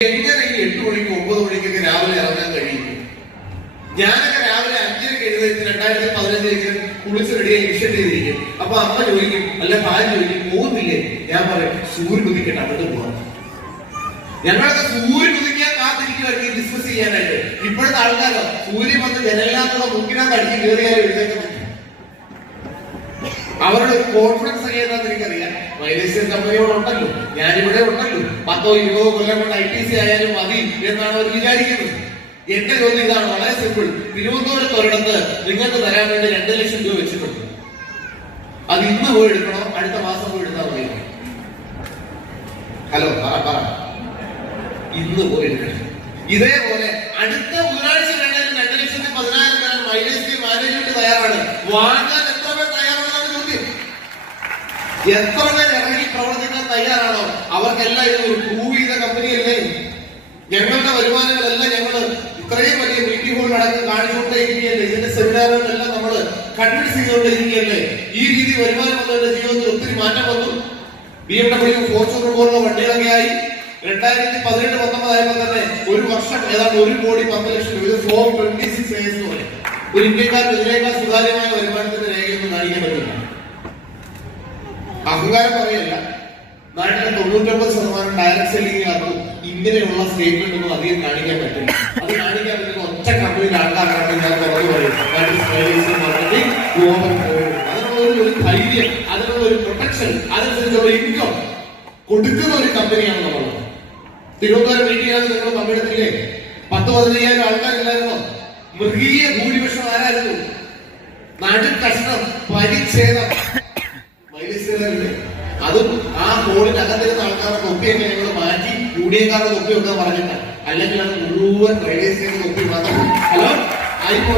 എങ്ങനെ ഈ എട്ട് മണിക്ക് ഒമ്പത് മണിക്കൊക്കെ രാവിലെ ഇറങ്ങാൻ കഴിയും ഞാനൊക്കെ രാവിലെ അഞ്ചരക്ക് എഴുന്നേറ്റ് രണ്ടായിരത്തി പതിനഞ്ചിലേക്ക് കുളിച്ച് റെഡിയായി വിഷൻ ചെയ്തിരിക്കും. അപ്പൊ അമ്മ ചോദിക്കും അല്ല ഭാര്യ ചോദിക്കും പോകുന്നില്ലേ? ഞാൻ പറയും സൂര്യൻ ഉദിക്കട്ടെ അങ്ങോട്ട് പോവാം. ഞങ്ങളൊക്കെ സൂര്യൻ ഉദിക്കാൻ കാത്തിരിക്കുവായിരിക്കും ഡിസ്കസ് ചെയ്യാനായിട്ട്. ഇപ്പോഴത്തെ ആൾക്കാരോ സൂര്യൻ വന്ന് ജനലിനകത്തുള്ള മുക്കിനകത്ത് അടിച്ച് കയറിയാലും എഴുന്നേക്കാൻ അവരുടെ ഒരു കോൺഫിഡൻസ് ഒക്കെ എനിക്കറിയാം മൈലേശ്വര കമ്പനിയോട് ഉണ്ടല്ലോ. ഞാനിവിടെ ഉണ്ടല്ലോ. പത്തോ ഇരുപതോ കൊല്ലം കൊണ്ട് ഐ ടി സി ആയാലും മതി എന്നാണ് അവർ വിചാരിക്കുന്നത്. എന്റെ ചോദ്യം ഇതാണ് വളരെ സിമ്പിൾ തിരുവനന്തപുരത്ത് ഒരിടത്ത് നിങ്ങൾക്ക് തരാൻ വേണ്ടി രണ്ട് ലക്ഷം രൂപ വെച്ചിട്ടുണ്ട്. അത് ഇന്ന് പോയി എടുക്കണോ? അടുത്ത മാസം പോയി എടുത്താൽ മതി ഹലോ പറ പറ. ഇന്ന് പോയി എടുക്കണം. ഇതേപോലെ അടുത്ത ബുധനാഴ്ച വേണേലും രണ്ട് ലക്ഷത്തി പതിനായിരം തരാൻ മൈലേജ് മാനേജ്മെന്റ് തയ്യാറാണ്. വാങ്ങാൻ എത്ര പേർ തയ്യാറാണെന്നാണ് ചോദ്യം. എത്ര പേർ ഇറങ്ങി പ്രവർത്തിക്കാൻ തയ്യാറാണോ? അവർക്കെല്ലാം ഇത് ഒരു പ്രൂവ് ചെയ്ത കമ്പനിയല്ലേ? ഞങ്ങളുടെ വരുമാനങ്ങളെല്ലാം ഞങ്ങൾ ഇത്രയും വലിയ മീറ്റിംഗ് ഹോൾ അടക്കം കാണിച്ചുകൊണ്ടേയിരിക്കുകയല്ലേ? ഇതിന്റെ സെമിനാറുകളെല്ലാം നമ്മൾ കൺവിൻസ് ചെയ്തുകൊണ്ടിരിക്കുകയല്ലേ ഈ രീതി വരുമാനം വന്നവരുടെ ജീവിതത്തിൽ ഒത്തിരി മാറ്റം വന്നു. ബി എം ഡബ്ല്യു ഫോർച്യൂണർ പോലുള്ള വണ്ടികളൊക്കെ ആയി. രണ്ടായിരത്തി പതിനെട്ട് പത്തൊമ്പതായപ്പോൾ തന്നെ ഒരു വർഷം ഏതാണ്ട് ഒരു കോടി പത്ത് ലക്ഷം ഇത് ഫോർ ട്വന്റി സിക്സ് ഏഴ്സ് പറയും ഒരു ഇന്ത്യക്കാരൻ ഇതിനേക്കാൾ സുതാര്യമായ വരുമാനത്തിന്റെ രേഖയൊന്നും കാണിക്കാൻ പറ്റില്ല. അഹങ്കാരം പറയല്ല നാട്ടിലെ തൊണ്ണൂറ്റൊമ്പത് ശതമാനം ഡയറക്ട് സെല്ലിംഗിനകത്തും ഇങ്ങനെയുള്ള സ്റ്റേറ്റ്മെന്റ് ഒന്നും അധികം കാണിക്കാൻ പറ്റില്ല. അത് കാണിക്കാൻ പറ്റുന്ന ഒറ്റ കമ്പനി ആൾക്കാരാണ് ഞാൻ തുറന്നു പറയും അതിനുള്ള ഒരു- ധൈര്യം അതിനുള്ള ഒരു പ്രൊട്ടക്ഷൻ അതിനനുസരിച്ചുള്ള ഇൻകം കൊടുക്കുന്ന ഒരു കമ്പനിയാണ് നമ്മൾ. തിരുവനന്തപുരം മീറ്റിംഗിനകത്ത് നിങ്ങൾ പങ്കെടുത്തില്ലേ? പത്ത് പതിനയ്യായിരം ആൾക്കാരില്ലായിരുന്നോ മൃഗീയ ഭൂരിപക്ഷം ആരായിരുന്നു? നാട്ടിൽ കഷ്ണം പരിച്ഛേദം. മൈലേശ്വരല്ലേ അതും ആ ഹോളിനകത്തിരുന്ന ആൾക്കാരുടെ തൊപ്പിയൊക്കെ ഞങ്ങൾ മാറ്റി യു ഡി എക്കാരുടെ തൊപ്പിയൊക്കെ പറഞ്ഞിട്ട് അല്ലെങ്കിൽ അത് മുഴുവൻ മൈലേശ്വരുടെ തൊപ്പി മാത്രം ഹലോ? ആയിപ്പോ